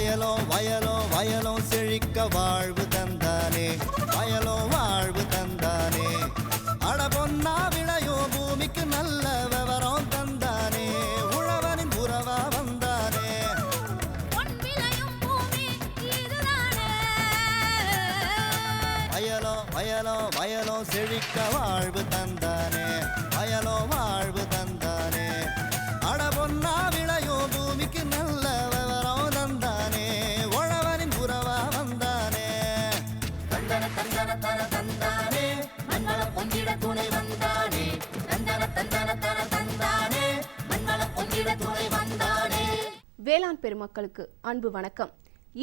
வயலோ வயலோ வயலோ செழிக்க வாழ்வு தந்தானே, வயலோ வாழ்வு தந்தானே. அட பொன்னா விளையோ பூமிக்கு நல்ல விவரம் தந்தானே, உழவனின் உறவா வந்தானே. வயலோ வயலோ வயலோ செழிக்க வாழ்வு தந்தானே, வயலோ வாழ்வு தந்தானே. அட பொன்னா விளையோ பூமிக்கு நல்ல விவரம் தந்தானே, உழவனின் உறவா வந்தானே. தந்தன தந்தன தன தந்தானே, மங்களம் பொங்கிட துணை வந்தானே. தந்தன தந்தன தன தந்தானே, மங்களம் பொங்கிட துணை வந்தானே. வேளாண் பெருமக்களுக்கு அன்பு வணக்கம்.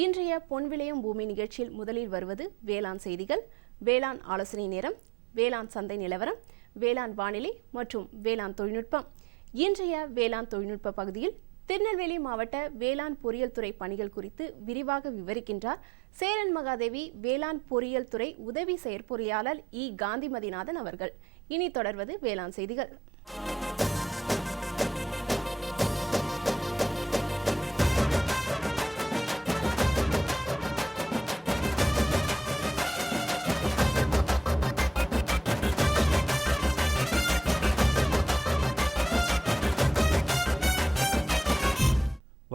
இன்றைய பொன் விளையும் பூமி நிகழ்ச்சியில் முதலில் வருவது வேளாண் செய்திகள், வேளாண் ஆலோசனை நேரம், வேளாண் சந்தை நிலவரம், வேளாண் வானிலை மற்றும் வேளாண் தொழில்நுட்பம். இன்றைய வேளாண் தொழில்நுட்ப பகுதியில் திருநெல்வேலி மாவட்ட வேளாண் பொறியியல் துறை பணிகள் குறித்து விரிவாக விவரிக்கின்றார் சேரன் மகாதேவி வேளாண் பொறியியல் துறை உதவி செயற்பொறியாளர் இ காந்திமதிநாதன் அவர்கள். இனி தொடர்வது வேளாண் செய்திகள்.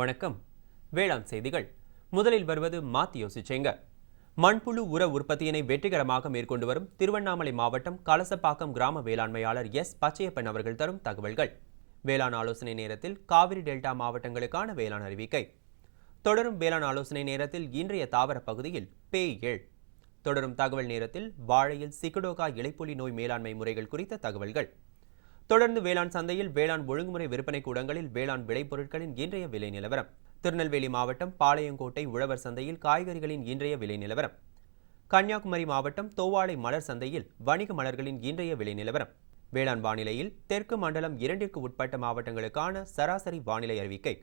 வணக்கம். வேளாண் செய்திகள். முதலில் வருவது மாத்தி யோசிச்சேங்க. மண்புழு உர உற்பத்தியினை வெற்றிகரமாக மேற்கொண்டு வரும் திருவண்ணாமலை மாவட்டம் கலசப்பாக்கம் கிராம வேளாண்மையாளர் எஸ் பச்சையப்பன் அவர்கள் தரும் தகவல்கள். வேளாண் ஆலோசனை நேரத்தில் காவிரி டெல்டா மாவட்டங்களுக்கான வேளாண் அறிவிக்கை. தொடரும் வேளாண் ஆலோசனை நேரத்தில் இன்றைய தாவர பகுதியில் பேய் தொடரும் தகவல் நேரத்தில் வாழையில் சிக்குடோகா இலைப்புலி நோய் மேலாண்மை முறைகள் குறித்த தகவல்கள். தொடர்ந்து வேளாண் சந்தையில் வேளாண் ஒழுங்குமுறை விற்பனை கூடங்களில் வேளாண் விளைபொருட்களின் இன்றைய விலை நிலவரம். திருநெல்வேலி மாவட்டம் பாளையங்கோட்டை உழவர் சந்தையில் காய்கறிகளின் இன்றைய விலை நிலவரம். கன்னியாகுமரி மாவட்டம் தோவாளை மலர் சந்தையில் வணிக மலர்களின் இன்றைய விலை நிலவரம். வேளாண் வானிலையில் தெற்கு மண்டலம் 2ற்கு உட்பட்ட மாவட்டங்களுக்கான சராசரி வானிலை அறிவிக்கை.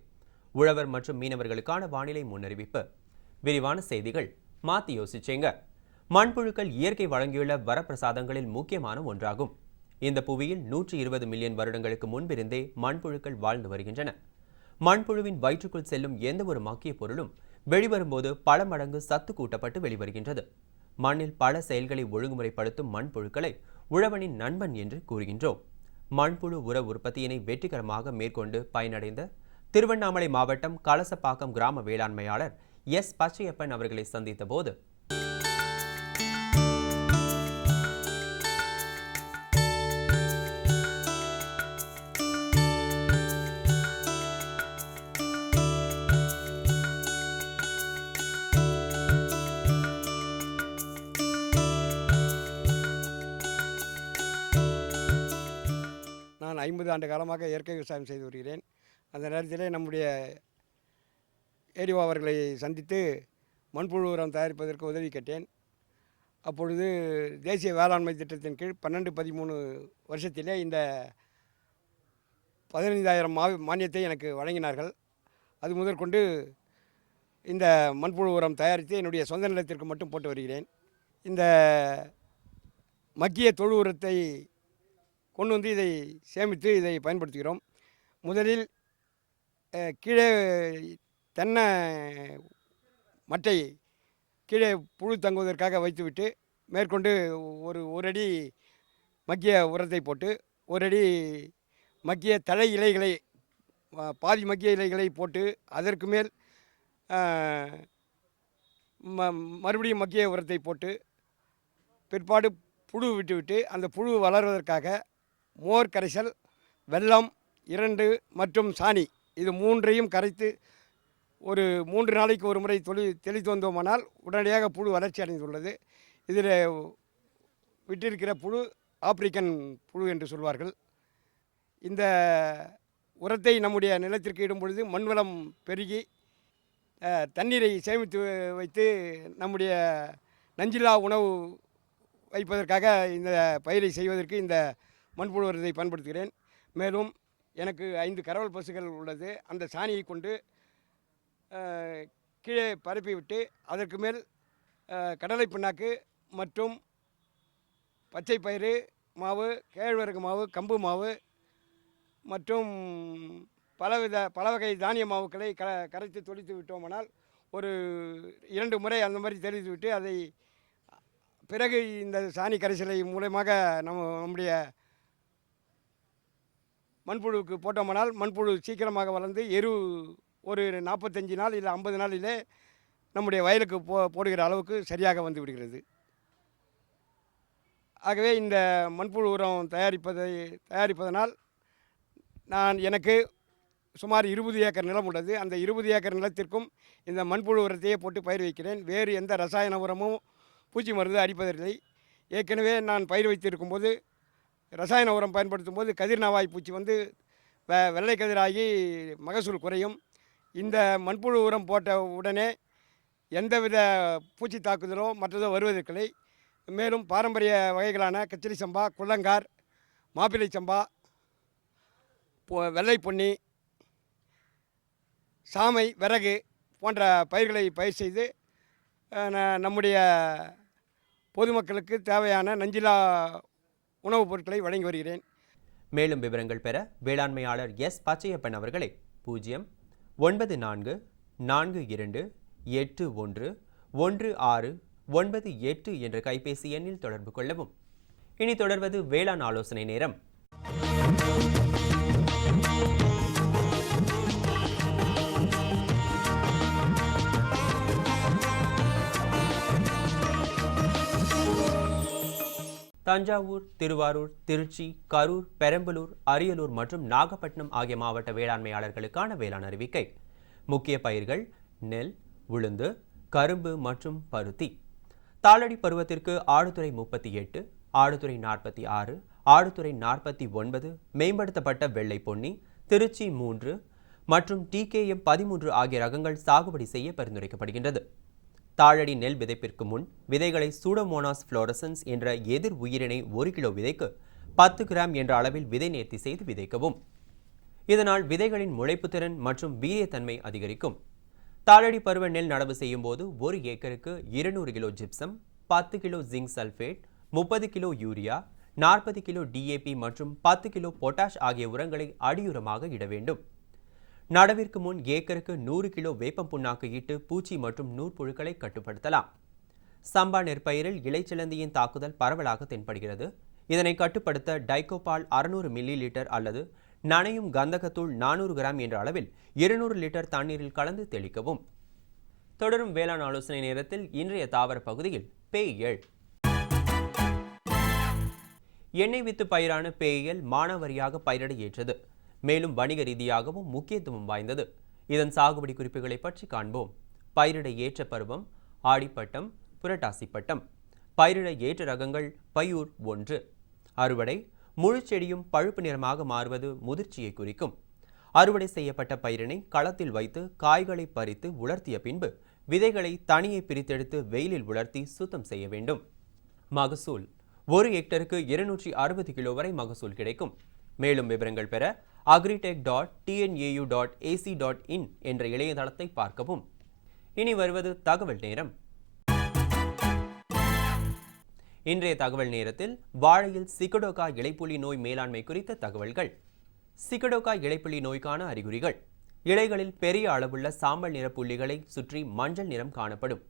உழவர் மற்றும் மீனவர்களுக்கான வானிலை முன்னறிவிப்பு. விரிவான செய்திகள். மாத்தி யோசிச்சேங்க. மண்புழுக்கள் இயற்கை வழங்கியுள்ள வரப்பிரசாதங்களில் முக்கியமான ஒன்றாகும். இந்த புவியில் 120 மில்லியன் வருடங்களுக்கு முன்பிருந்தே மண்புழுக்கள் வாழ்ந்து வருகின்றன. மண்புழுவின் வயிற்றுக்குள் செல்லும் எந்த ஒரு மக்கிய பொருளும் வெளிவரும்போது பல மடங்கு சத்து கூட்டப்பட்டு வெளிவருகின்றது. மண்ணில் பல செயல்களை ஒழுங்குமுறைப்படுத்தும் மண்புழுக்களை உழவனின் நண்பன் என்று கூறுகின்றோம். மண்புழு உர உற்பத்தியினை வெற்றிகரமாக மேற்கொண்டு பயனடைந்த திருவண்ணாமலை மாவட்டம் கலசப்பாக்கம் கிராம வேளாண்மையாளர் எஸ் பச்சையப்பன் அவர்களை சந்தித்த போது நான் 50 ஆண்டு காலமாக இயற்கை விவசாயம் செய்து வருகிறேன். அந்த நேரத்திலே நம்முடைய ஏடிஓ அவர்களை சந்தித்து மண்புழு உரம் தயாரிப்பதற்கு உதவி கேட்டேன். அப்பொழுது தேசிய வேளாண்மை திட்டத்தின் கீழ் 12-13 வருஷத்திலே இந்த 15,000 மானியத்தை எனக்கு வழங்கினார்கள். அது முதற்கொண்டு இந்த மண்புழு உரம் தயாரித்து என்னுடைய சொந்த நிலத்திற்கு மட்டும் போட்டு வருகிறேன். இந்த மக்கிய தொழு உரத்தை கொண்டு வந்து இதை சேமித்து இதை பயன்படுத்துகிறோம். முதலில் கீழே தென்னை மட்டை கீழே புழு தங்குவதற்காக வைத்துவிட்டு மேற்கொண்டு ஒரு அடி மக்கிய உரத்தை போட்டு ஒரு அடி மக்கிய தழை இலைகளை பாதி மக்கிய இலைகளை போட்டு அதற்கு மேல் மறுபடியும் மக்கிய உரத்தை போட்டு பிற்பாடு புழு விட்டுவிட்டு அந்த புழு வளர்வதற்காக மோர் கரைசல், வெல்லம் 2 மற்றும் சாணி இது 3ஐயும் கரைத்து ஒரு 3 நாளைக்கு ஒரு முறை தெளித்து வந்தோமானால் உடனடியாக புழு வளர்ச்சி அடைந்துள்ளது. இதில் விட்டிருக்கிற புழு ஆப்பிரிக்கன் புழு என்று சொல்வார்கள். இந்த உரத்தை நம்முடைய நிலத்திற்கு இடும் பொழுது மண்வளம் பெருகி தண்ணீரை சேமித்து வைத்து நம்முடைய நஞ்சில்லா உணவு வைப்பதற்காக இந்த பயிரை செய்வதற்கு இந்த மண்புழு உரத்தை பயன்படுத்துகிறேன். மேலும் எனக்கு 5 கறவல் பசுகள் உள்ளது. அந்த சாணியை கொண்டு கீழே பரப்பி விட்டு அதற்கு மேல் கடலை பிண்ணாக்கு மற்றும் பச்சை பயிறு மாவு, கேழ்வரகு மாவு, கம்பு மாவு மற்றும் பல வகை தானிய மாவுக்களை கரைத்து தொளித்து விட்டோமானால் ஒரு 2 முறை அந்த மாதிரி தெளித்து விட்டு அதை பிறகு இந்த சாணி கரைசலை மூலமாக நம்முடைய மண்புழுவுக்கு போட்டோமானால் மண்புழு சீக்கிரமாக வளர்ந்து எரு ஒரு 45 நாள் இல்லை 50 நாளிலே நம்முடைய வயலுக்கு போடுகிற அளவுக்கு சரியாக வந்து விடுகிறது. ஆகவே இந்த மண்புழு உரம் தயாரிப்பதனால் எனக்கு சுமார் 20 ஏக்கர் நிலம் உள்ளது. அந்த 20 ஏக்கர் நிலத்திற்கும் இந்த மண்புழு உரத்தையே போட்டு பயிர் வைக்கிறேன். வேறு எந்த ரசாயன உரமும் பூச்சி மருந்து அடிப்பதில்லை. ஏற்கனவே நான் பயிர் வைத்திருக்கும்போது ரசாயன உரம் பயன்படுத்தும் போது கதிர்நாவாய் பூச்சி வந்து வெள்ளை கதிராகி மகசூல் குறையும். இந்த மண்புழு உரம் போட்ட உடனே எந்தவித பூச்சி தாக்குதலோ மற்றதோ வருவதற்கில்லை. மேலும் பாரம்பரிய வகைகளான கச்சிலி சம்பா, குள்ளங்கார், மாப்பிள்ளை சம்பா, வெள்ளை பொன்னி, சாமை, விறகு போன்ற பயிர்களை பயிர் செய்து நம்முடைய பொதுமக்களுக்கு தேவையான நஞ்சிலா உணவுப் பொருட்களை வழங்கி வருகிறேன். மேலும் விவரங்கள் பெற வேளாண்மையாளர் எஸ் பச்சையப்பன் அவர்களை 09442811698 என்ற கைபேசி எண்ணில் தொடர்பு கொள்ளவும். இனி தொடர்வது வேளாண் ஆலோசனை நேரம். தஞ்சாவூர், திருவாரூர், திருச்சி, கரூர், பெரம்பலூர், அரியலூர் மற்றும் நாகப்பட்டினம் ஆகிய மாவட்ட வேளாண்மையாளர்களுக்கான வேளாண் அறிவிக்கை. முக்கிய பயிர்கள் நெல், உளுந்து, கரும்பு மற்றும் பருத்தி. தாளடி பருவத்திற்கு ஆடுதுறை 38, ஆடுதுறை 46, ஆடுதுறை 49, மேம்படுத்தப்பட்ட வெள்ளை பொன்னி, திருச்சி 3 மற்றும் TKM 13 ஆகிய ரகங்கள் சாகுபடி செய்ய பரிந்துரைக்கப்படுகின்றது. தாளடி நெல் விதைப்பிற்கு முன் விதைகளை சூடோமோனாஸ் ஃப்ளோரசன்ஸ் என்ற எதிர் உயிரினை 1 கிலோ விதைக்கு 10 கிராம் என்ற அளவில் விதை நேர்த்தி செய்து விதைக்கவும். இதனால் விதைகளின் முளைப்புத்திறன் மற்றும் வீரியத்தன்மை அதிகரிக்கும். தாளடி பருவ நெல் நடவு செய்யும் போது 1 ஏக்கருக்கு 200 kilo gypsum, 10 kilo zinc sulphate, 30 kilo urea, 40 kilo DAP மற்றும் 10 கிலோ பொட்டாஷ் ஆகிய உரங்களை அடியுரமாக இட வேண்டும். நடவிற்கு முன் ஏக்கருக்கு 100 கிலோ வேப்பம் புண்ணாக்கு இட்டு பூச்சி மற்றும் நூற்புழுக்களை கட்டுப்படுத்தலாம். சம்பா நெற்பயிரில் இலைச்சிலந்தியின் தாக்குதல் பரவலாக தென்படுகிறது. இதனை கட்டுப்படுத்த டைகோபால் 600 மில்லி லிட்டர் அல்லது நனையும் கந்தகத்தூள் 400 கிராம் என்ற அளவில் 200 லிட்டர் தண்ணீரில் கலந்து தெளிக்கவும். தொடரும் வேளாண் ஆலோசனை நேரத்தில் இன்றைய தாவர பகுதியில் பேயல். எண்ணெய் வித்து பயிரான பேயல் மானாவாரியாக பயிரிட ஏற்றது. மேலும் வணிக ரீதியாகவும் முக்கியத்துவம் வாய்ந்தது. இதன் சாகுபடி குறிப்புகளை பற்றி காண்போம். பயிரிட ஏற்ற பருவம் ஆடிப்பட்டம், புரட்டாசி பட்டம். பயிரிட ஏற்ற ரகங்கள் பயூர் 1. அறுவடை முழு செடியும் பழுப்பு நிறமாக மாறுவது முதிர்ச்சியை குறிக்கும். அறுவடை செய்யப்பட்ட பயிரினை களத்தில் வைத்து காய்களை பறித்து உலர்த்திய பின்பு விதைகளை தனியே பிரித்தெடுத்து வெயிலில் உலர்த்தி சுத்தம் செய்ய வேண்டும். மகசூல் 1 ஹெக்டருக்கு 260 கிலோ வரை மகசூல் கிடைக்கும். மேலும் விவரங்கள் பெற agritech.tnau.ac.in என்ற இணையதளத்தை பார்க்கவும். இனி வருவது தகவல் நேரம். இன்றைய தகவல் நேரத்தில் வாழையில் சிகடோகா இலைப்புள்ளி நோய் மேலாண்மை குறித்த தகவல்கள். சிகடோகா இலைப்புள்ளி நோய்க்கான அறிகுறிகள். இலைகளில் பெரிய அளவுள்ள சாம்பல் நிற புள்ளிகளை சுற்றி மஞ்சள் நிறம் காணப்படும்.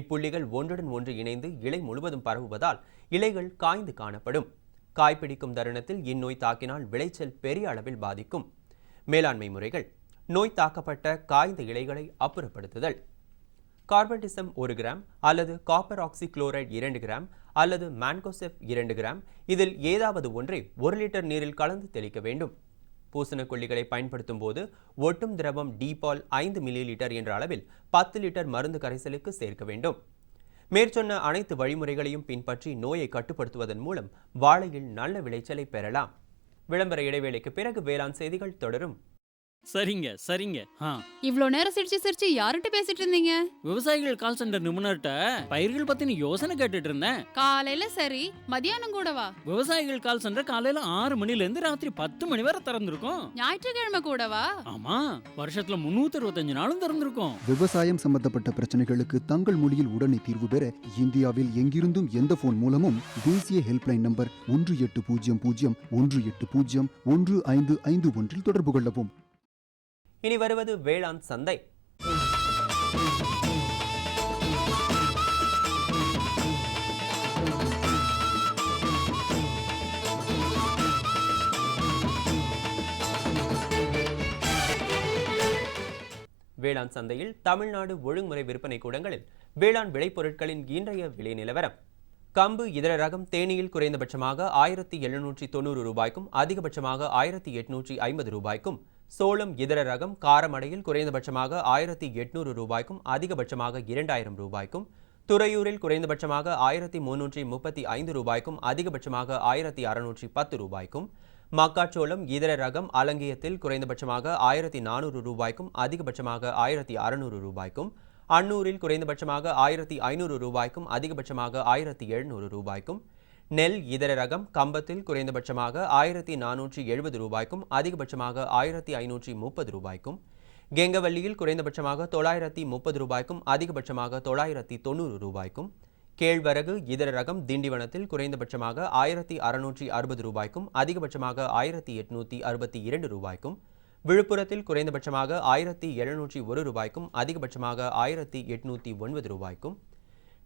இப்புள்ளிகள் ஒன்றுடன் ஒன்று இணைந்து இலை முழுவதும் பரவுவதால் இலைகள் காய்ந்து காணப்படும். காய்பிடிக்கும் தருணத்தில் இந்நோய் தாக்கினால் விளைச்சல் பெரிய அளவில் பாதிக்கும். மேலாண்மை முறைகள். நோய் தாக்கப்பட்ட காய்ந்த இலைகளை அப்புறப்படுத்துதல். கார்பன்டிசம் 1 கிராம் அல்லது காப்பர் ஆக்சி குளோரைடு 2 கிராம் அல்லது மான்கோசெப் 2 கிராம். இதில் ஏதாவது ஒன்றை 1 லிட்டர் நீரில் கலந்து தெளிக்க வேண்டும். பூசணக்கொல்லிகளை பயன்படுத்தும் போது ஒட்டும் திரவம் டீபால் 5 மில்லி லிட்டர் என்ற அளவில் 10 லிட்டர் மருந்து கரைசலுக்கு சேர்க்க வேண்டும். மேற்சொன்ன அனைத்து வழிமுறைகளையும் பின்பற்றி நோயை கட்டுப்படுத்துவதன் மூலம் வாழையில் நல்ல விளைச்சலை பெறலாம். விளம்பர இடைவேளைக்கு பிறகு வேளாண் செய்திகள் தொடரும். சரிங்க சரிங்க. இவ்ளோ நேரம் சிரிச்சு யார்கிட்ட பேசிட்டு இருந்தீங்க? விவசாயிகள் கால் சென்டர் நிபுணர்கிட்ட பயிர்கள் பத்தின யோசனை கேட்டுட்டு இருந்தேன். காலையில சரி, மதியானம் கூடவா? விவசாயிகள் கால் சென்டர் காலையில 6 மணில இருந்து ராத்திரி 10 மணி வரை திறந்திருக்கும். ஞாயிற்றுக்கிழமை கூடவா? ஆமா, வருஷத்துல 365 நாளும் திறந்திருக்கும். விவசாயம் சம்பந்தப்பட்ட பிரச்சனைகளுக்கு தங்கள் மொழியில் உடனே தீர்வு பெற இந்தியாவில் எங்கிருந்தும் எந்த போன் மூலமும் தேசிய ஹெல்ப்லைன் நம்பர் 1800-180-1551 தொடர்பு கொள்ளவும். இனி வருவது வேளாண் சந்தை. வேளாண் சந்தையில் தமிழ்நாடு ஒழுங்குமுறை விற்பனை கூடங்களில் வேளாண் விளைபொருட்களின் இன்றைய விலை நிலவரம். கம்பு இதர ரகம் தேனியில் குறைந்தபட்சமாக 1790 ரூபாய்க்கும் அதிகபட்சமாக 1850 ரூபாய்க்கும், சோளம் இதர ரகம் காரமடையில் குறைந்தபட்சமாக 1800 ரூபாய்க்கும் அதிகபட்சமாக 2000 ரூபாய்க்கும், துறையூரில் குறைந்தபட்சமாக 1335 ரூபாய்க்கும் அதிகபட்சமாக 1610 ரூபாய்க்கும், மக்காச்சோளம் இதர ரகம் அலங்கியத்தில் குறைந்தபட்சமாக 1400 ரூபாய்க்கும் அதிகபட்சமாக 1600 ரூபாய்க்கும், அன்னூரில் குறைந்தபட்சமாக 1500 ரூபாய்க்கும் அதிகபட்சமாக 1700 ரூபாய்க்கும், நெல் இதர ரகம் கம்பத்தில் குறைந்தபட்சமாக 1470 ரூபாய்க்கும் அதிகபட்சமாக 1530 ரூபாய்க்கும், கெங்கவல்லியில் குறைந்தபட்சமாக 930 ரூபாய்க்கும் அதிகபட்சமாக 990 ரூபாய்க்கும், கேழ்வரகு இதர ரகம் திண்டிவனத்தில் குறைந்தபட்சமாக 1660 ரூபாய்க்கும் அதிகபட்சமாக 1862 ரூபாய்க்கும், விழுப்புரத்தில் குறைந்தபட்சமாக 1701 ரூபாய்க்கும் அதிகபட்சமாக 1809 ரூபாய்க்கும்,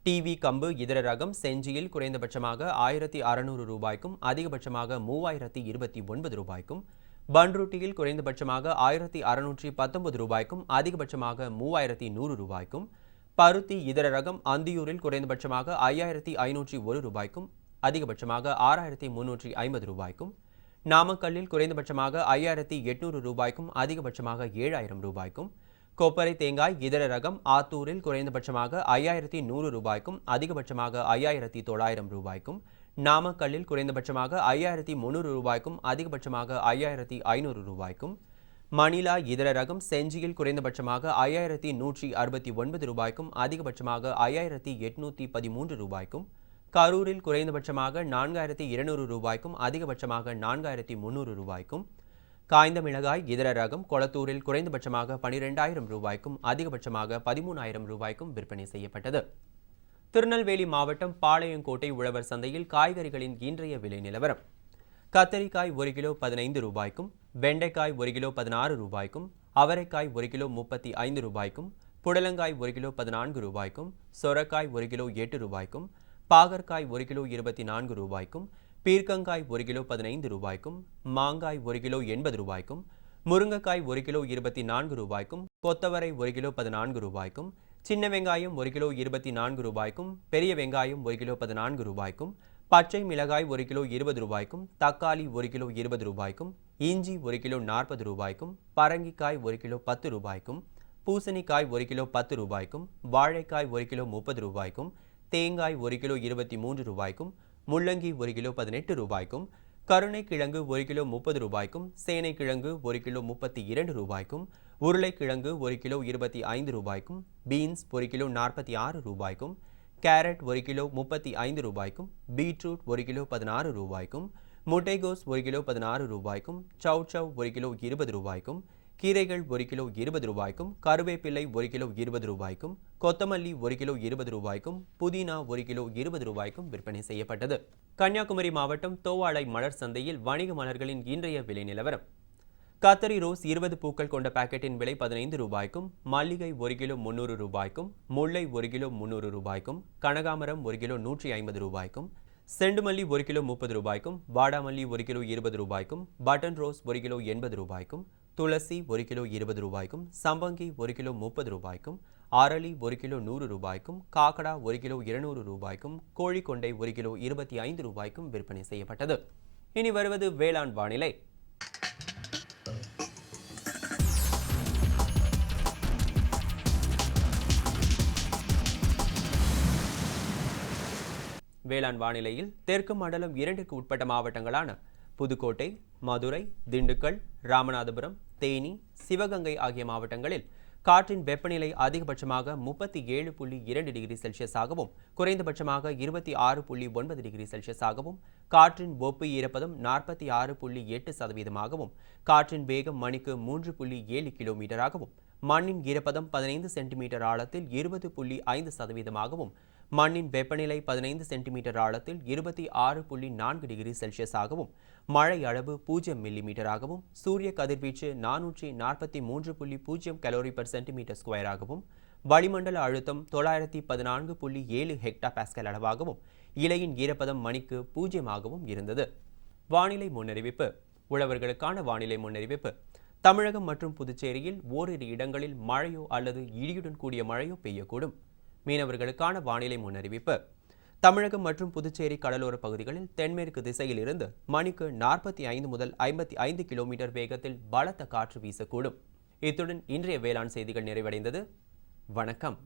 டிவி கம்பு இதர ரகம் செஞ்சியில் குறைந்தபட்சமாக 1600 ரூபாய்க்கும் அதிகபட்சமாக 3029 ரூபாய்க்கும், பன்ருட்டியில் குறைந்தபட்சமாக 1619 ரூபாய்க்கும் அதிகபட்சமாக 3100 ரூபாய்க்கும், பருத்தி இதர ரகம் அந்தியூரில் குறைந்தபட்சமாக 5501 ரூபாய்க்கும் அதிகபட்சமாக 6350 ரூபாய்க்கும், நாமக்கல்லில் குறைந்தபட்சமாக 5800 ரூபாய்க்கும் அதிகபட்சமாக 7000 ரூபாய்க்கும், கொப்பரை தேங்காய் இதர ரகம் ஆத்தூரில் குறைந்தபட்சமாக 5100 ரூபாய்க்கும் அதிகபட்சமாக 5900 ரூபாய்க்கும், நாமக்கல்லில் குறைந்தபட்சமாக 5300 ரூபாய்க்கும் அதிகபட்சமாக 5500 ரூபாய்க்கும், மணிலா இதர ரகம் செஞ்சியில் குறைந்தபட்சமாக 5169 ரூபாய்க்கும் அதிகபட்சமாக 5813 ரூபாய்க்கும், கரூரில் குறைந்தபட்சமாக 4200 ரூபாய்க்கும் அதிகபட்சமாக 4300 ரூபாய்க்கும், காய்ந்த மிளகாய் இதர ரகம் கொளத்தூரில் குறைந்தபட்சமாக 12000 ரூபாய்க்கும் அதிகபட்சமாக 13000 ரூபாய்க்கும் விற்பனை செய்யப்பட்டது. திருநெல்வேலி மாவட்டம் பாளையங்கோட்டை உழவர் சந்தையில் காய்கறிகளின் இன்றைய விலை நிலவரம். கத்தரிக்காய் 1 கிலோ 15 ரூபாய்க்கும், வெண்டைக்காய் 1 கிலோ 16 ரூபாய்க்கும், அவரைக்காய் 1 கிலோ 35 ரூபாய்க்கும், புடலங்காய் 1 கிலோ 14 ரூபாய்க்கும், சொரக்காய் 1 கிலோ 8 ரூபாய்க்கும், பாகற்காய் 1 கிலோ 24 ரூபாய்க்கும், பீர்க்கங்காய் 1 கிலோ 15 ரூபாய்க்கும், மாங்காய் 1 கிலோ 80 ரூபாய்க்கும், முருங்கைக்காய் 1 கிலோ 24 ரூபாய்க்கும், கொத்தவரை 1 கிலோ 14 ரூபாய்க்கும், சின்ன வெங்காயம் 1 கிலோ 24 ரூபாய்க்கும், பெரிய வெங்காயம் 1 கிலோ 14 ரூபாய்க்கும், பச்சை மிளகாய் 1 கிலோ 20 ரூபாய்க்கும், தக்காளி 1 கிலோ 20 ரூபாய்க்கும், இஞ்சி 1 கிலோ 40 ரூபாய்க்கும், பரங்கிக்காய் 1 கிலோ 10 ரூபாய்க்கும், பூசணிக்காய் 1 கிலோ 10 ரூபாய்க்கும், வாழைக்காய் 1 கிலோ 30 ரூபாய்க்கும், தேங்காய் 1 கிலோ 23 ரூபாய்க்கும், முள்ளங்கி 1 கிலோ 18 ரூபாய்க்கும், கருணைக்கிழங்கு 1 கிலோ 30 ரூபாய்க்கும், சேனைக்கிழங்கு 1 கிலோ 32 ரூபாய்க்கும், உருளைக்கிழங்கு 1 கிலோ 25 ரூபாய்க்கும், பீன்ஸ் 1 கிலோ 46 ரூபாய்க்கும், கேரட் 1 கிலோ 35 ரூபாய்க்கும், பீட்ரூட் 1 கிலோ 16 ரூபாய்க்கும், முட்டைகோஸ் 1 கிலோ 16 ரூபாய்க்கும், சௌச்சௌ 1 கிலோ 20 ரூபாய்க்கும், கீரைகள் 1 கிலோ 20 ரூபாய்க்கும், கருவேப்பிலை 1 கிலோ 20 ரூபாய்க்கும், கொத்தமல்லி 1 கிலோ 20 ரூபாய்க்கும், புதினா 1 கிலோ 20 ரூபாய்க்கும் விற்பனை செய்யப்பட்டது. கன்னியாகுமரி மாவட்டம் தோவாளை மலர் சந்தையில் வணிக மலர்களின் இன்றைய விலை நிலவரம். கத்தரி ரோஸ் 20 பூக்கள் கொண்ட பாக்கெட்டின் விலை 15 ரூபாய்க்கும், மல்லிகை 1 கிலோ 300 ரூபாய்க்கும், முல்லை 1 கிலோ 300 ரூபாய்க்கும், கனகாமரம் 1 கிலோ 150 ரூபாய்க்கும், செண்டுமல்லி 1 கிலோ 30 ரூபாய்க்கும், வாடாமல்லி 1 கிலோ 20 ரூபாய்க்கும், பட்டன் ரோஸ் 1 கிலோ 80 ரூபாய்க்கும், துளசி 1 கிலோ 20 ரூபாய்க்கும், சம்பங்கி 1 கிலோ 30 ரூபாய்க்கும், அரளி 1 கிலோ 100 ரூபாய்க்கும், காக்கடா 1 கிலோ 200 ரூபாய்க்கும், கோழிக்கொண்டை 1 கிலோ 25 ரூபாய்க்கும் விற்பனை செய்யப்பட்டது. இனி வருவது வேளாண் வானிலை. வேளாண் வானிலையில் தெற்கு மண்டலம் 2க்கு உட்பட்ட மாவட்டங்களான புதுக்கோட்டை, மதுரை, திண்டுக்கல், ராமநாதபுரம், தேனி, சிவகங்கை ஆகிய மாவட்டங்களில் காற்றின் வெப்பநிலை அதிகபட்சமாக 37.2 டிகிரி செல்சியஸாகவும் குறைந்தபட்சமாக 26.9 டிகிரி செல்சியஸாகவும், காற்றின் ஒப்பு ஈரப்பதம் 46.8%, காற்றின் வேகம் மணிக்கு 3.7 கிலோமீட்டராகவும், மண்ணின் ஈரப்பதம் 15 சென்டிமீட்டர் ஆழத்தில் 20.5%, மண்ணின் வெப்பநிலை 15 சென்டிமீட்டர் ஆழத்தில் 26.4 டிகிரி செல்சியஸாகவும், மழை அளவு 0 மில்லிமீட்டராகவும், சூரிய கதிர்வீச்சு 443.0 கலோரி பர் சென்டிமீட்டர் ஸ்கொயராகவும், வளிமண்டல அழுத்தம் 914.7 ஹெக்டா பாஸ்கல் அளவாகவும், இலையின் ஈரப்பதம் மணிக்கு 0 இருந்தது. வானிலை முன்னறிவிப்பு. உழவர்களுக்கான வானிலை முன்னறிவிப்பு. தமிழகம் மற்றும் புதுச்சேரியில் ஓரிரு இடங்களில் மழையோ அல்லது இடியுடன் கூடிய மழையோ பெய்யக்கூடும். மீனவர்களுக்கான வானிலை முன்னறிவிப்பு. தமிழகம் மற்றும் புதுச்சேரி கடலோர பகுதிகளில் தென்மேற்கு திசையில் இருந்து மணிக்கு 45 முதல் 55 கிலோமீட்டர் வேகத்தில் பலத்த காற்று வீசக்கூடும். இத்துடன் இன்றைய வேளாண் செய்திகள் நிறைவடைந்தது. வணக்கம்.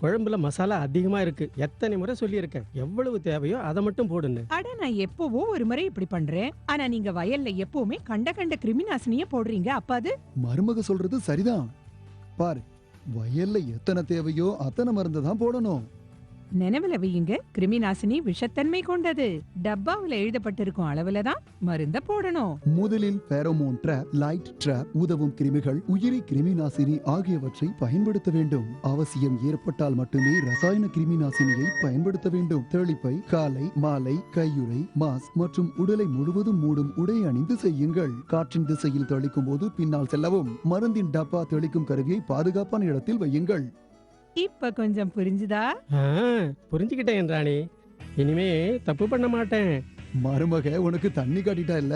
குழம்புல மசாலா அதிகமா இருக்கு. எத்தனை முறை சொல்லியிருக்கேன், எவ்வளவு தேவையோ அதை மட்டும் போடுன்னு. அட, நான் எப்பவோ ஒரு முறை இப்படி பண்றேன். ஆனா நீங்க வயல்ல எப்பவுமே கண்ட கிருமி நாசினிய போடுறீங்க. அப்ப அது மருமக சொல்றது சரிதான். பாரு, வயல்ல எத்தனை தேவையோ அத்தனை மருந்து தான் போடணும். நினைவுல வையுங்க, கிருமி நாசினி விஷத்தன்மை கொண்டது. டப்பாவுல எழுதப்பட்டிருக்கும் அளவுல தான் மருந்த போடணும். முதலில் பேரோமோன் ட்ராப், லைட் ட்ராப், உதவும் கிருமிகள், உயிரி கிருமி நாசினி ஆகியவற்றை பயன்படுத்த வேண்டும். அவசியம் ஏற்பட்டால் மட்டுமே ரசாயன கிருமி நாசினியை பயன்படுத்த வேண்டும். தெளிப்பை காலை மாலை கையுறை, மாஸ்க் மற்றும் உடலை முழுவதும் மூடும் உடை அணிந்து செய்யுங்கள். காற்றின் திசையில் தெளிக்கும் போது பின்னால் செல்லவும். மருந்தின் டப்பா தெளிக்கும் கருவியை பாதுகாப்பான இடத்தில் வையுங்கள். இப்ப கொஞ்சம் புரிஞ்சுதா? புரிஞ்சுக்கிட்டேன் ராணி, இனிமே தப்பு பண்ண மாட்டேன். மருமக உனக்கு தண்ணி காட்டிட்டா இல்ல.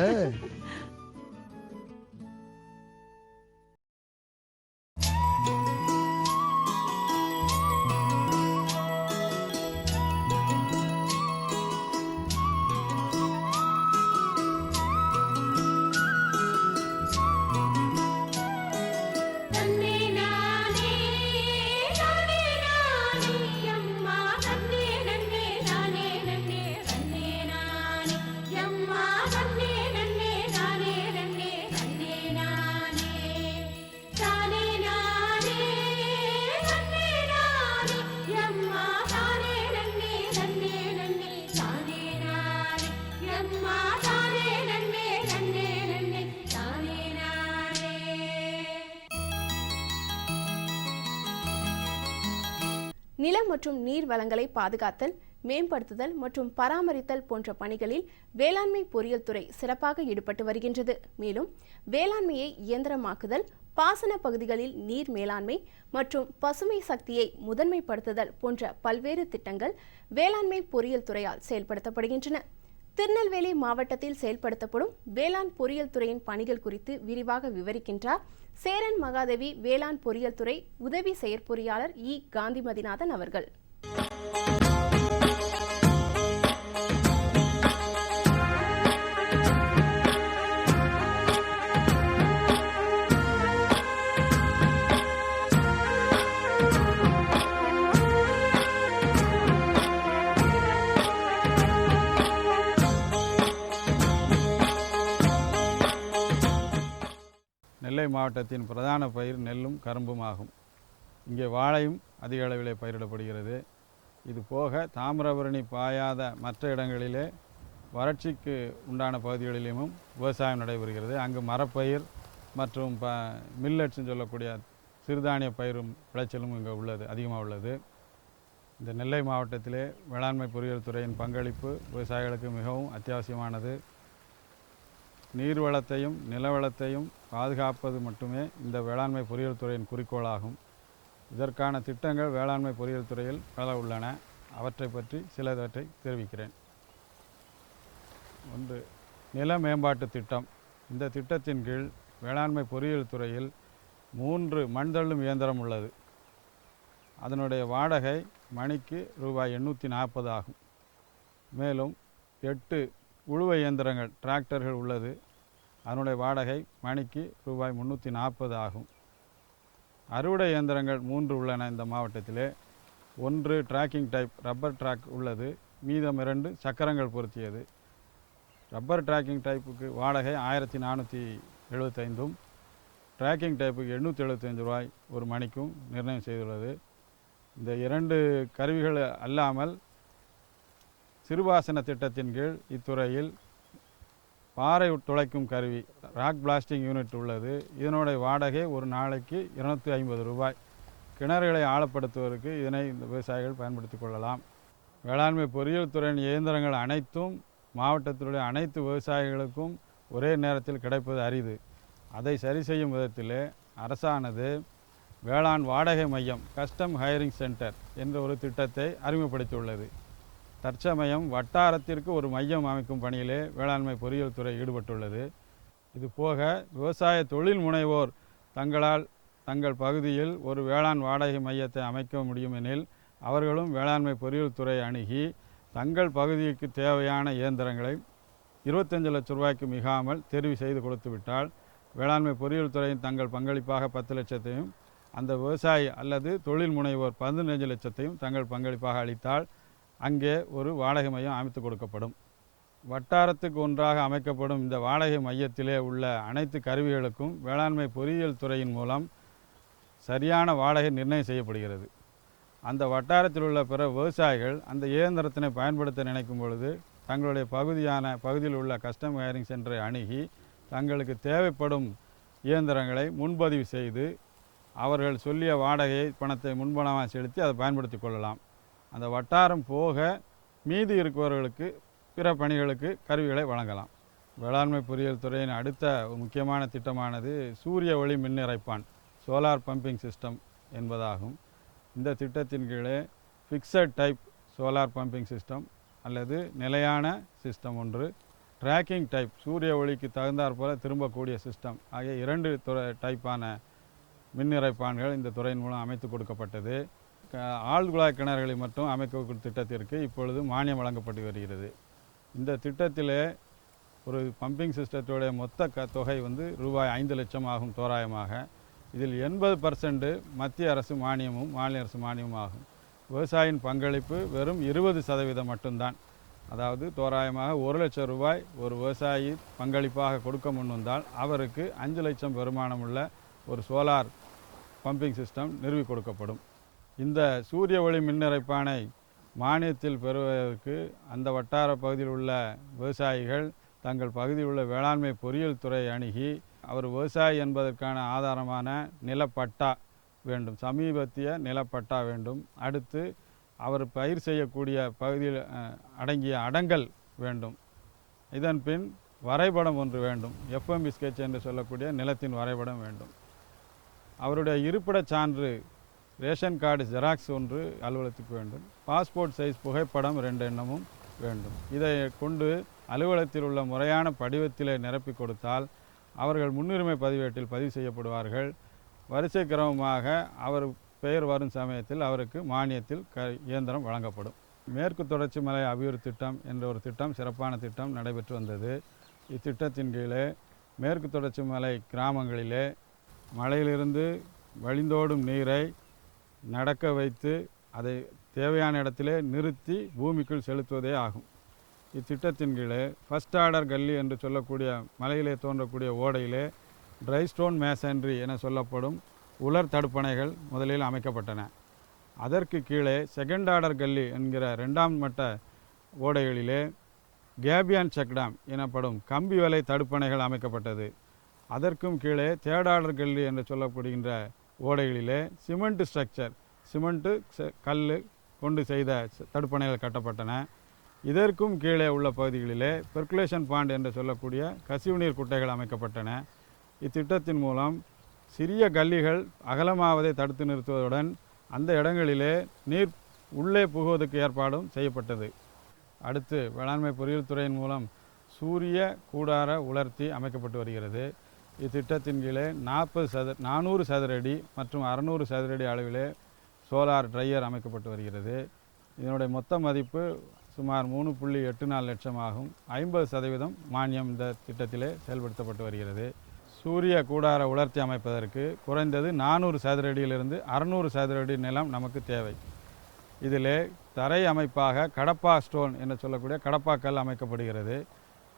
நிலம் மற்றும் நீர் வளங்களை பாதுகாத்தல், மேம்படுத்துதல் மற்றும் பராமரித்தல் போன்ற பணிகளில் வேளாண்மை பொறியியல் துறை சிறப்பாக ஈடுபட்டு வருகின்றது. மேலும் வேளாண்மையை இயந்திரமாக்குதல், பாசன பகுதிகளில் நீர் மேலாண்மை மற்றும் பசுமை சக்தியை முதன்மைப்படுத்துதல் போன்ற பல்வேறு திட்டங்கள் வேளாண்மை பொறியியல் துறையால் செயல்படுத்தப்படுகின்றன. திருநெல்வேலி மாவட்டத்தில் செயல்படுத்தப்படும் வேளாண் பொறியியல் துறையின் பணிகள் குறித்து விரிவாக விவரிக்கின்றார் சேரன் மகாதேவி வேளாண் பொறியியல் துறை உதவி செயற்பொறியாளர் இ. காந்திமதிநாதன் அவர்கள். நெல்லை மாவட்டத்தின் பிரதான பயிர் நெல்லும் கரும்பும் ஆகும். இங்கே வாழையும் அதிக அளவிலே பயிரிடப்படுகிறது. இது போக தாமிரபரணி பாயாத மற்ற இடங்களிலே வறட்சிக்கு உண்டான பகுதிகளிலும் விவசாயம் நடைபெறுகிறது. அங்கு மரப்பயிர் மற்றும் மில்லட்ஸ்ன்னு சொல்லக்கூடிய சிறுதானிய பயிரும் விளைச்சலும் இங்கே உள்ளது, அதிகமாக உள்ளது. இந்த நெல்லை மாவட்டத்திலே வேளாண்மை பொறியியல் துறையின் பங்களிப்பு விவசாயிகளுக்கு மிகவும் அத்தியாவசியமானது. நீர்வளத்தையும் நிலவளத்தையும் பாதுகாப்பது மட்டுமே இந்த வேளாண்மை பொறியியல் துறையின் குறிக்கோளாகும். இதற்கான திட்டங்கள் வேளாண்மை பொறியியல் துறையில் பல உள்ளன. அவற்றை பற்றி சிலவற்றை தெரிவிக்கிறேன். ஒன்று, நில மேம்பாட்டு திட்டம். இந்த திட்டத்தின் கீழ் வேளாண்மை பொறியியல் துறையில் 3 மண் தள்ளும் இயந்திரம் உள்ளது. அதனுடைய வாடகை மணிக்கு ரூபாய் 840 ஆகும். மேலும் 8 உழுவை இயந்திரங்கள் டிராக்டர்கள் உள்ளது. அதனுடைய வாடகை மணிக்கு ரூபாய் 340 ஆகும். அறுவடை இயந்திரங்கள் 3 உள்ளன இந்த மாவட்டத்திலே. 1 டிராக்கிங் டைப் ரப்பர் டிராக் உள்ளது, மீதம் 2 சக்கரங்கள் பொருத்தியது. ரப்பர் டிராக்கிங் டைப்புக்கு வாடகை 1475, டிராக்கிங் டைப்புக்கு 875 ரூபாய் ஒரு மணிக்கும் நிர்ணயம் செய்துள்ளது. இந்த 2 கருவிகள் அல்லாமல் சிறுபாசன திட்டத்தின் கீழ் இத்துறையில் பாறை துளைக்கும் கருவி ராக் பிளாஸ்டிங் யூனிட் உள்ளது. இதனுடைய வாடகை ஒரு நாளைக்கு 250 ரூபாய். கிணறுகளை ஆழப்படுத்துவதற்கு இதனை இந்த விவசாயிகள் பயன்படுத்தி கொள்ளலாம். வேளாண்மை பொறியியல் துறையின் இயந்திரங்கள் அனைத்தும் மாவட்டத்திலுடைய அனைத்து விவசாயிகளுக்கும் ஒரே நேரத்தில் கிடைப்பது அரிது. அதை சரி செய்யும் விதத்திலே அரசானது வேளாண் வாடகை மையம் கஸ்டம் ஹையரிங் சென்டர் என்ற ஒரு திட்டத்தை அறிமுகப்படுத்தியுள்ளது. தற்சமயம் வட்டாரத்திற்கு ஒரு மையம் அமைக்கும் பணியிலே வேளாண்மை பொறியியல் துறை ஈடுபட்டுள்ளது. இது போக விவசாய தொழில் முனைவோர் தங்கள் பகுதியில் ஒரு வேளாண் வாடகை மையத்தை அமைக்க முடியுமெனில் அவர்களும் வேளாண்மை பொறியியல் துறை அணுகி தங்கள் பகுதிக்கு தேவையான இயந்திரங்களை 25 லட்சம் ரூபாய்க்கு மிகாமல் தெரிவு செய்து கொடுத்துவிட்டால் வேளாண்மை பொறியியல் துறையின் தங்கள் பங்களிப்பாக 10 லட்சத்தையும் அந்த விவசாயி அல்லது தொழில் முனைவோர் 15 லட்சத்தையும் தங்கள் பங்களிப்பாக அளித்தால் அங்கே ஒரு வாடகை மையம் அமைத்து கொடுக்கப்படும். வட்டாரத்துக்கு ஒன்றாக அமைக்கப்படும் இந்த வாடகை மையத்திலே உள்ள அனைத்து கருவிகளுக்கும் வேளாண்மை பொறியியல் துறையின் மூலம் சரியான வாடகை நிர்ணயம் செய்யப்படுகிறது. அந்த வட்டாரத்தில் உள்ள பிற விவசாயிகள் அந்த இயந்திரத்தினை பயன்படுத்த நினைக்கும் பொழுது தங்களுடைய பகுதியில் உள்ள கஸ்டம் ஹையரிங் சென்டரை அணுகி தங்களுக்கு தேவைப்படும் இயந்திரங்களை முன்பதிவு செய்து அவர்கள் சொல்லிய வாடகையை பணத்தை முன்பணமாக செலுத்தி அதை பயன்படுத்தி கொள்ளலாம். அந்த வட்டாரம் போக மீதி இருப்பவர்களுக்கு பிற பணிகளுக்கு கருவிகளை வழங்கலாம். வேளாண்மை பொறியியல் துறையின் அடுத்த முக்கியமான திட்டமானது சூரிய ஒளி மின் இறைப்பான் சோலார் பம்பிங் சிஸ்டம் என்பதாகும். இந்த திட்டத்தின் கீழே fixed type solar pumping system அல்லது நிலையான சிஸ்டம் ஒன்று, ட்ராக்கிங் டைப் சூரிய ஒளிக்கு தகுந்தாற்போல திரும்பக்கூடிய சிஸ்டம் ஆகிய 2 டைப்பான மின் இறைப்பான்கள் இந்த துறையின் மூலம் அமைத்து கொடுக்கப்பட்டது. ஆழ்குழாய் கிணறுகளை மட்டும் அமைக்க திட்டத்திற்கு இப்பொழுது மானியம் வழங்கப்பட்டு வருகிறது. இந்த திட்டத்திலே ஒரு பம்பிங் சிஸ்டத்துடைய மொத்த தொகை ரூபாய் 5 லட்சம் ஆகும் தோராயமாக. இதில் 80% மத்திய அரசு மானியமும் மாநில அரசு மானியமும் ஆகும். விவசாயியின் பங்களிப்பு வெறும் 20% மட்டும்தான். அதாவது தோராயமாக 1 லட்சம் ரூபாய் ஒரு விவசாயி பங்களிப்பாக கொடுக்க முன் வந்தால் அவருக்கு 5 லட்சம் வருமானமுள்ள ஒரு சோலார் பம்பிங் சிஸ்டம் நிறுவி கொடுக்கப்படும். இந்த சூரிய ஒளி மின்னிறைப்பானை மானியத்தில் பெறுவதற்கு அந்த வட்டார பகுதியில் உள்ள விவசாயிகள் தங்கள் பகுதியில் உள்ள வேளாண்மை பொறியியல் துறை அணுகி அவர் விவசாயி என்பதற்கான ஆதாரமான நிலப்பட்டா வேண்டும், சமீபத்திய நிலப்பட்டா வேண்டும். அடுத்து அவர் பயிர் செய்யக்கூடிய பகுதியில் அடங்கிய அடங்கல் வேண்டும். இதன் பின் வரைபடம் ஒன்று வேண்டும், எஃப்எம்பி ஸ்கெட்ச் என்று சொல்லக்கூடிய நிலத்தின் வரைபடம் வேண்டும். அவருடைய இருப்பிடச் சான்று ரேஷன் கார்டு ஜெராக்ஸ் ஒன்று அலுவலகத்துக்கு வேண்டும். பாஸ்போர்ட் சைஸ் புகைப்படம் 2 எண்ணமும் வேண்டும். இதை கொண்டு அலுவலகத்தில் உள்ள முறையான படிவத்திலே நிரப்பி கொடுத்தால் அவர்கள் முன்னுரிமை பதிவேட்டில் பதிவு செய்யப்படுவார்கள். வரிசை கிரமமாக அவர் பெயர் வரும் சமயத்தில் அவருக்கு மானியத்தில் இயந்திரம் வழங்கப்படும். மேற்கு தொடர்ச்சி மலை அபிவிருத்தி திட்டம் என்ற ஒரு திட்டம், சிறப்பான திட்டம் நடைபெற்று வந்தது. இத்திட்டத்தின் கீழே மேற்கு தொடர்ச்சி மலை கிராமங்களிலே மலையிலிருந்து வழிந்தோடும் நீரை நடக்க வைத்து அதை தேவையான இடத்திலே நிறுத்தி பூமிக்குள் செலுத்துவதே ஆகும். இத்திட்டத்தின் கீழே ஃபர்ஸ்ட் ஆர்டர் கல்லி என்று சொல்லக்கூடிய மலையிலே தோன்றக்கூடிய ஓடையிலே ட்ரை ஸ்டோன் மேசன்ட்ரி என சொல்லப்படும் உலர் தடுப்பணைகள் முதலில் அமைக்கப்பட்டன. அதற்கு கீழே செகண்ட் ஆர்டர் கல்லி என்கிற 2ஆம் மட்ட ஓடைகளிலே கேபியான் செக்டாம் எனப்படும் கம்பி வலை தடுப்பணைகள் அமைக்கப்பட்டது. அதற்கும் கீழே தேர்ட் ஆர்டர் கல்லி என்று சொல்லப்படுகின்ற ஓடைகளிலே சிமெண்ட் ஸ்ட்ரக்சர், சிமெண்ட்டு கல் கொண்டு செய்த தடுப்பணைகள் கட்டப்பட்டன. இதற்கும் கீழே உள்ள பகுதிகளிலே பெர்குலேஷன் பாண்ட் என்று சொல்லக்கூடிய கசிவுநீர் குட்டைகள் அமைக்கப்பட்டன. இத்திட்டத்தின் மூலம் சிறிய கல்லிகள் அகலமாவதை தடுத்து நிறுத்துவதுடன் அந்த இடங்களிலே நீர் உள்ளே புகுவதற்கு ஏற்பாடும் செய்யப்பட்டது. அடுத்து வேளாண்மை பொறியியல் துறையின் மூலம் சூரிய கூடார உலர்த்தி அமைக்கப்பட்டு வருகிறது. இத்திட்டத்தின் கீழே 400 சதுர அடி மற்றும் 600 சதுர அடி அளவிலே சோலார் ட்ரையர் அமைக்கப்பட்டு வருகிறது. இதனுடைய மொத்த மதிப்பு சுமார் 3.84 லட்சம் ஆகும். 50% மானியம் இந்த திட்டத்திலே செயல்படுத்தப்பட்டு வருகிறது. சூரிய கூடார உலர்த்தி அமைப்பதற்கு குறைந்தது 400 சதுர அடியிலிருந்து 600 சதுர அடி நிலம் நமக்கு தேவை. இதிலே தரை அமைப்பாக கடப்பா ஸ்டோன் என்று சொல்லக்கூடிய கடப்பா கல் அமைக்கப்படுகிறது.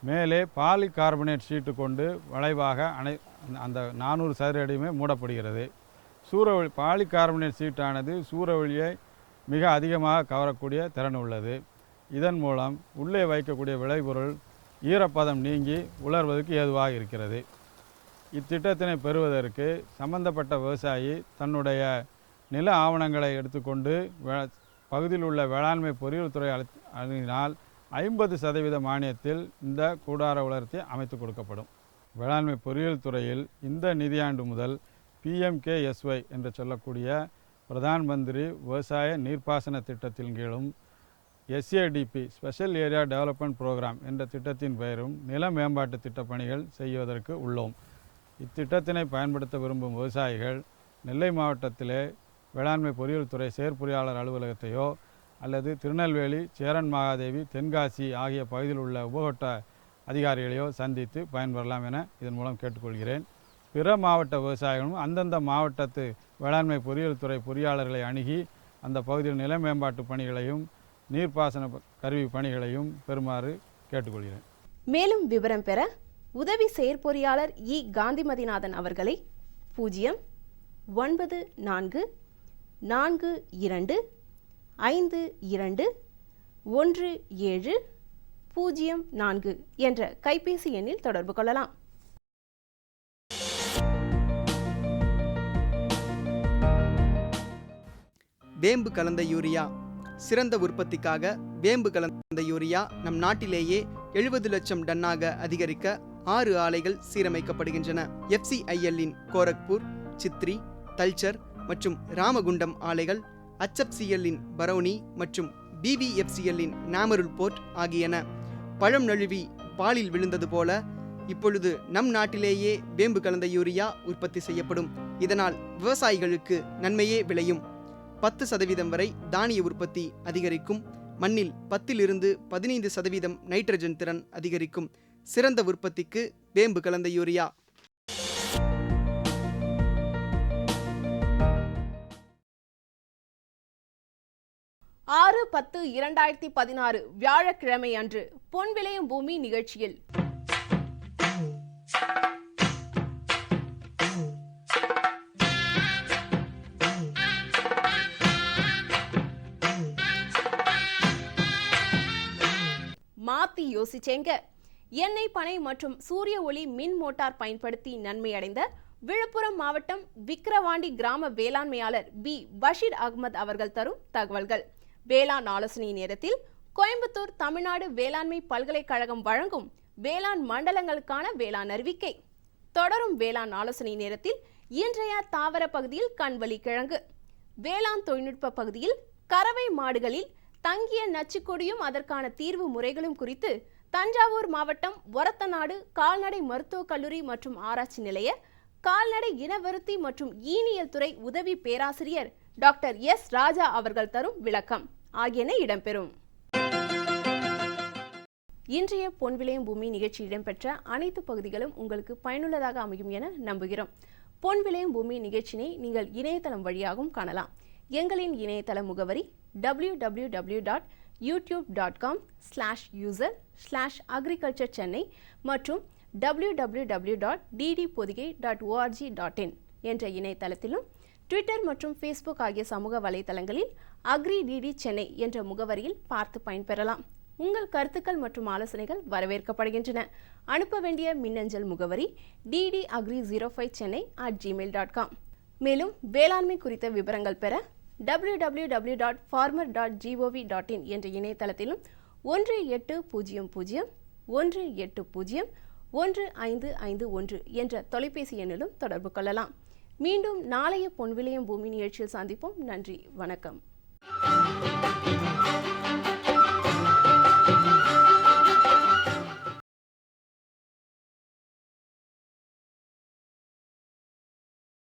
மேலே பாலி கார்பனேட் ஷீட்டு கொண்டு வளைவாக அந்த 400 சதுர அடியுமே மூடப்படுகிறது. சூறாவளி பாலி கார்பனேட் ஷீட்டானது சூறாவளியை மிக அதிகமாக கவரக்கூடிய திறன் உள்ளது. இதன் மூலம் உள்ளே வைக்கக்கூடிய விளைபொருள் ஈரப்பதம் நீங்கி உலர்வதற்கு ஏதுவாக இருக்கிறது. இத்திட்டத்தினை பெறுவதற்கு சம்பந்தப்பட்ட விவசாயி தன்னுடைய நில ஆவணங்களை எடுத்துக்கொண்டு பகுதியில் உள்ள வேளாண்மை பொறியியல் துறை அணுகினால் 50% மானியத்தில் இந்த கூடார உலர்த்தி அமைத்து கொடுக்கப்படும். வேளாண்மை பொறியியல் துறையில் இந்த நிதியாண்டு முதல் PMKSY என்று சொல்லக்கூடிய பிரதான் மந்திரி விவசாய நீர்ப்பாசன திட்டத்தின் கீழும் SADP special area development programme என்ற திட்டத்தின் பெயரும் நில மேம்பாட்டு திட்ட பணிகள் செய்வதற்கு உள்ளோம். இத்திட்டத்தினை பயன்படுத்த விரும்பும் விவசாயிகள் நெல்லை மாவட்டத்திலே வேளாண்மை பொறியியல் துறை செயற்பொறியாளர் அலுவலகத்தையோ அல்லது திருநெல்வேலி, சேரன் மகாதேவி, தென்காசி ஆகிய பகுதியில் உள்ள உபகோட்ட அதிகாரிகளையோ சந்தித்து பயன்பெறலாம் என இதன் மூலம் கேட்டுக்கொள்கிறேன். பிற மாவட்ட விவசாயிகளும் அந்தந்த மாவட்டத்து வேளாண்மை பொறியியல் துறை பொறியாளர்களை அணுகி அந்த பகுதியில் நில மேம்பாட்டு பணிகளையும் நீர்ப்பாசன கருவி பணிகளையும் பெறுமாறு கேட்டுக்கொள்கிறேன். மேலும் விவரம் பெற உதவி செயற்பொறியாளர் இ. காந்திமதிநாதன் அவர்களை 094421704 என்ற கைபேசி எண்ணில் தொடர்பு கொள்ளலாம். வேம்பு கலந்த யூரியா. சிறந்த உற்பத்திக்காக வேம்பு கலந்த யூரியா நம் நாட்டிலேயே 70 லட்சம் டன்னாக அதிகரிக்க 6 ஆலைகள் சீரமைக்கப்படுகின்றன. FCIL-இன் கோரக்பூர், சித்ரி, தல்சர் மற்றும் ராமகுண்டம் ஆலைகள், HFCL-இன் பரௌனி மற்றும் BVFCL-இன் நாமருல் போர்ட் ஆகியன. பழம் நழுவி பாலில் விழுந்தது போல இப்பொழுது நம் நாட்டிலேயே வேம்பு கலந்த யூரியா உற்பத்தி செய்யப்படும். இதனால் விவசாயிகளுக்கு நன்மையே விளையும். 10% வரை தானிய உற்பத்தி அதிகரிக்கும். மண்ணில் 10-15% நைட்ரஜன் திறன் அதிகரிக்கும். சிறந்த உற்பத்திக்கு வேம்பு கலந்த யூரியா. 6/10/2016 வியாழக்கிழமை அன்று பொன் விளையும் பூமி நிகழ்ச்சியில் மாத்தி யோசிச்சேங்க. எண்ணெய் பனை மற்றும் சூரிய ஒளி மின் மோட்டார் பயன்படுத்தி நன்மை அடைந்த விழுப்புரம் மாவட்டம் விக்கிரவாண்டி கிராம வேளாண்மையாளர் பி. பஷீர் அகமது அவர்கள் தரும் தகவல்கள். வேளாண் ஆலோசனை நேரத்தில் கோயம்புத்தூர் தமிழ்நாடு வேளாண்மை பல்கலைக்கழகம் வழங்கும் வேளாண் மண்டலங்களுக்கான வேளாண் அறிவிக்கை. தொடரும் வேளாண் ஆலோசனை நேரத்தில் இன்றைய தாவர பகுதியில் கண்வலி கிழங்கு, வேளாண் தொழில்நுட்ப பகுதியில் கறவை மாடுகளில் தங்கிய நச்சுக்கொடியும் அதற்கான தீர்வு முறைகளும் குறித்து தஞ்சாவூர் மாவட்டம் ஒரத்தநாடு கால்நடை மருத்துவக் கல்லூரி மற்றும் ஆராய்ச்சி நிலைய கால்நடை இனவருத்தி மற்றும் ஈனியல் துறை உதவி பேராசிரியர் டாக்டர் எஸ். ராஜா அவர்கள் தரும் விளக்கம் ஆகியன இடம்பெறும். இன்றைய பொன் விளையும் பூமி நிகழ்ச்சி இடம்பெற்ற அனைத்து பகுதிகளும் உங்களுக்கு பயனுள்ளதாக அமையும் என நம்புகிறோம். பொன் விளையும் பூமி நிகழ்ச்சியை நீங்கள் இணையதளம் வழியாகவும் காணலாம். எங்களின் இணையதள முகவரி www.youtube.com/user/agriculture-chennai மற்றும் www.ddpodigai.org.in என்ற இணையதளத்திலும், ட்விட்டர் மற்றும் ஃபேஸ்புக் ஆகிய சமூக வலைதளங்களில் அக்ரி-டிடி சென்னை என்ற முகவரியில் பார்த்து பயன்பெறலாம். உங்கள் கருத்துக்கள் மற்றும் ஆலோசனைகள் வரவேற்கப்படுகின்றன. அனுப்ப வேண்டிய மின்னஞ்சல் முகவரி ddagri05chennai@gmail.com. மேலும் வேளாண்மை குறித்த விவரங்கள் பெற www.farmer.gov.in என்ற இணையதளத்திலும் 1800-180-1551 என்ற தொலைபேசி எண்ணிலும் தொடர்பு கொள்ளலாம். மீண்டும் நாளைய பொன் விளையும் பூமி நிகழ்ச்சியில் சந்திப்போம். நன்றி, வணக்கம்.